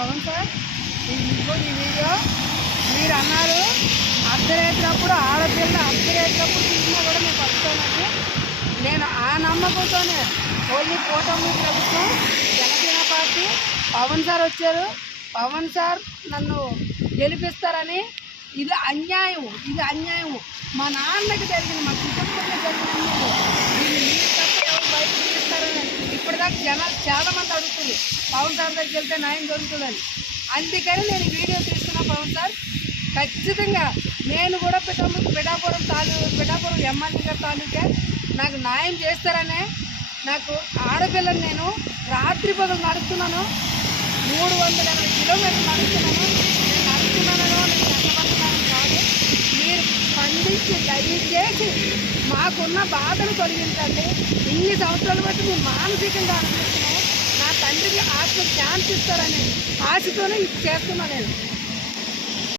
అవును సార్, ఈ వీడియో మీరు అన్నారు అర్ధరేత్రప్పుడు ఆడపిల్ల అర్ధరేత్రప్పుడు తీసినా కూడా నేను పడుతానని. నేను ఆ నమ్మకంతోనే ఓన్లీ కూటమి ప్రభుత్వం, జనసేన పార్టీ, పవన్ సార్ వచ్చారు, పవన్ సార్ నన్ను గెలిపిస్తారని. ఇది అన్యాయం, ఇది అన్యాయం. మా నాన్నకి జరిగింది, మా కుటుంబంలో జరిగిన అన్యాయం. దీన్ని మీరు తప్ప ఎవరు బయట తీస్తారని ఇప్పటిదాకా జనాలు చాలామంది అడుగుతుంది పవన్ సార్ దగ్గరికి వెళ్తే న్యాయం దొరుకుతుందని. అందుకని నేను వీడియో తీసుకున్నా. పవన్ సార్ ఖచ్చితంగా నేను కూడా పిఠాపురం ఎమ్మెల్యే గారి తాలూకే నాకు న్యాయం చేస్తారనే. నాకు ఆడపిల్లని నేను రాత్రి పగలు నడుస్తున్నాను, 380 కిలోమీటర్లు నడుస్తున్నాను. నేను నడుస్తున్నానో నేను కష్టపడుతున్నాను కాదు. మీరు స్పందించి దయచేసి మాకున్న బాధను తొలగించండి. ఇన్ని సంవత్సరాలు బట్టి మేము మానసికంగా అనిపిస్తున్నాం. నా తండ్రికి ఆత్మ శాంతి ఇస్తారని ఆశతోనే ఇది చేస్తున్నాను నేను.